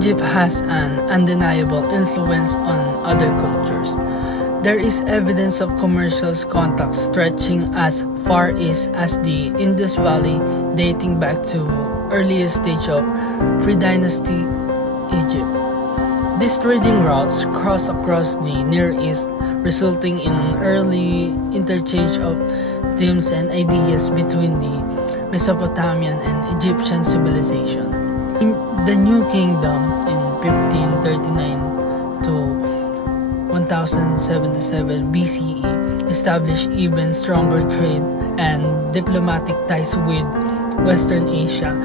Egypt has an undeniable influence on other cultures. There is evidence of commercial contacts stretching as far east as the Indus Valley, dating back to earliest stage of pre-dynasty Egypt. These trading routes cross across the Near East, resulting in an early interchange of themes and ideas between the Mesopotamian and Egyptian civilization. In the New Kingdom in 1539 to 1077 BCE established even stronger trade and diplomatic ties with Western Asia,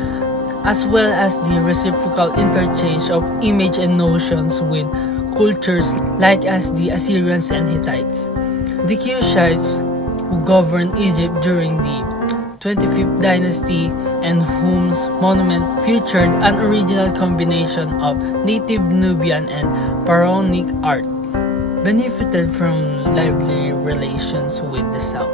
as well as the reciprocal interchange of image and notions with cultures like as the Assyrians and Hittites. The Kushites, who governed Egypt during the 25th dynasty and whose monument featured an original combination of native Nubian and Pharaonic art, benefited from lively relations with the south.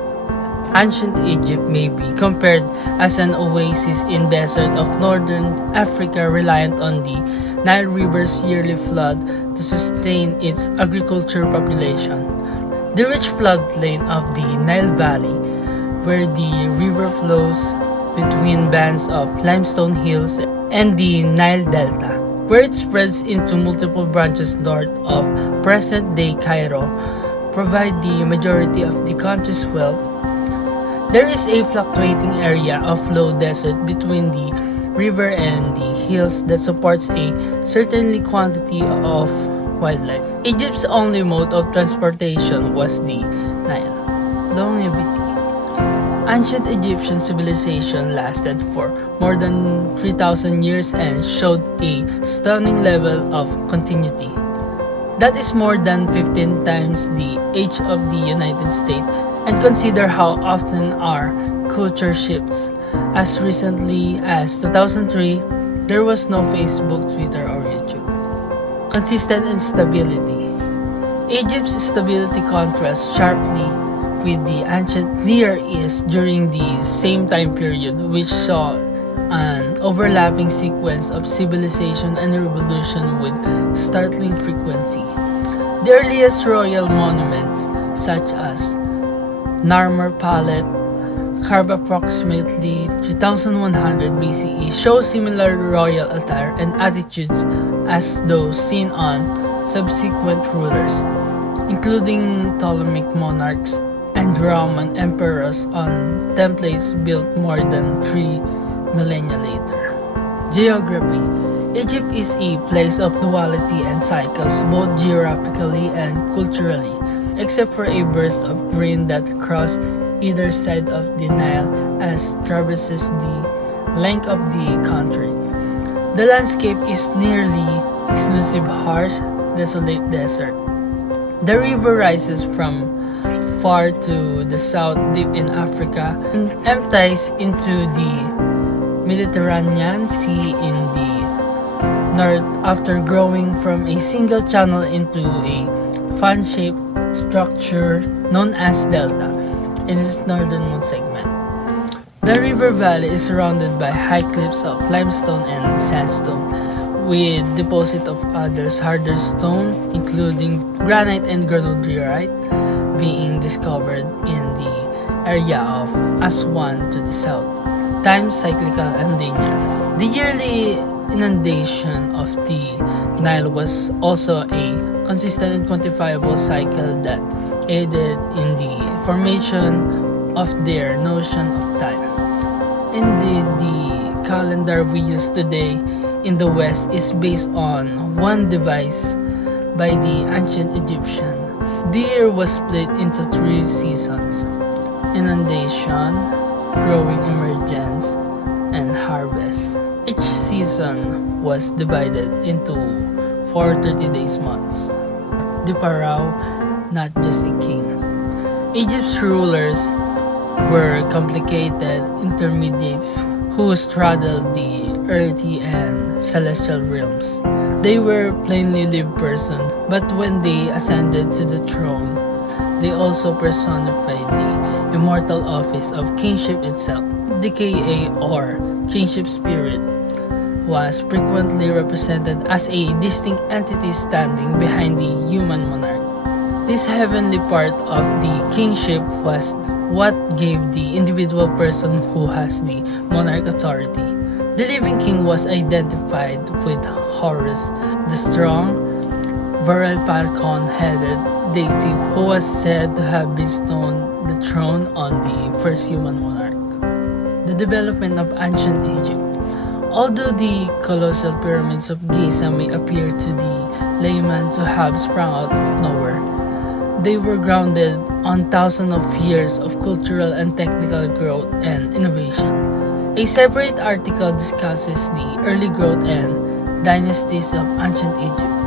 Ancient Egypt may be compared as an oasis in desert of northern Africa, reliant on the Nile River's yearly flood to sustain its agriculture population. The rich floodplain of the Nile Valley, where the river flows between bands of limestone hills, and the Nile Delta, where it spreads into multiple branches north of present-day Cairo, provide the majority of the country's wealth. There is a fluctuating area of low desert between the river and the hills that supports a certain quantity of wildlife. Egypt's only mode of transportation was the Nile. Longevity. Ancient Egyptian civilization lasted for more than 3,000 years and showed a stunning level of continuity. That is more than 15 times the age of the United States, and consider how often our culture shifts. As recently as 2003, there was no Facebook, Twitter, or YouTube. Consistent instability. Egypt's stability contrasts sharply with the ancient Near East during the same time period, which saw an overlapping sequence of civilization and revolution with startling frequency. The earliest royal monuments, such as Narmer Palette, carved approximately 3100 BCE, show similar royal attire and attitudes as those seen on subsequent rulers, including Ptolemaic monarchs and Roman emperors on templates built more than 3 millennia later. Geography. Egypt is a place of duality and cycles, both geographically and culturally, except for a burst of grain that crosses either side of the Nile as traverses the length of the country. The landscape is nearly exclusive harsh, desolate desert. The river rises from far to the south deep in Africa and empties into the Mediterranean Sea in the north after growing from a single channel into a fan-shaped structure known as delta in its northernmost segment. The river valley is surrounded by high cliffs of limestone and sandstone, with deposits of others harder stone, including granite and granodiorite, being discovered in the area of Aswan to the south. Time cyclical and linear. The yearly inundation of the Nile was also a consistent and quantifiable cycle that aided in the formation of their notion of time. Indeed, the calendar we use today in the West is based on one device by the ancient Egyptian. The year was split into 3 seasons: inundation, growing emergence, and harvest. Each season was divided into 4 30-day months. The pharaoh, not just a king. Egypt's rulers were complicated intermediates who straddled the earthy and celestial realms. They were plainly lived persons, but when they ascended to the throne, they also personified the immortal office of kingship itself. The Ka, or kingship spirit, was frequently represented as a distinct entity standing behind the human monarch. This heavenly part of the kingship was what gave the individual person who has the monarch authority. The living king was identified with Horus, the strong, virile falcon-headed deity who was said to have bestowed the throne on the first human monarch. The development of ancient Egypt. Although the colossal pyramids of Giza may appear to the layman to have sprung out of nowhere, they were grounded on thousands of years of cultural and technical growth and innovation. A separate article discusses the early growth and dynasties of ancient Egypt.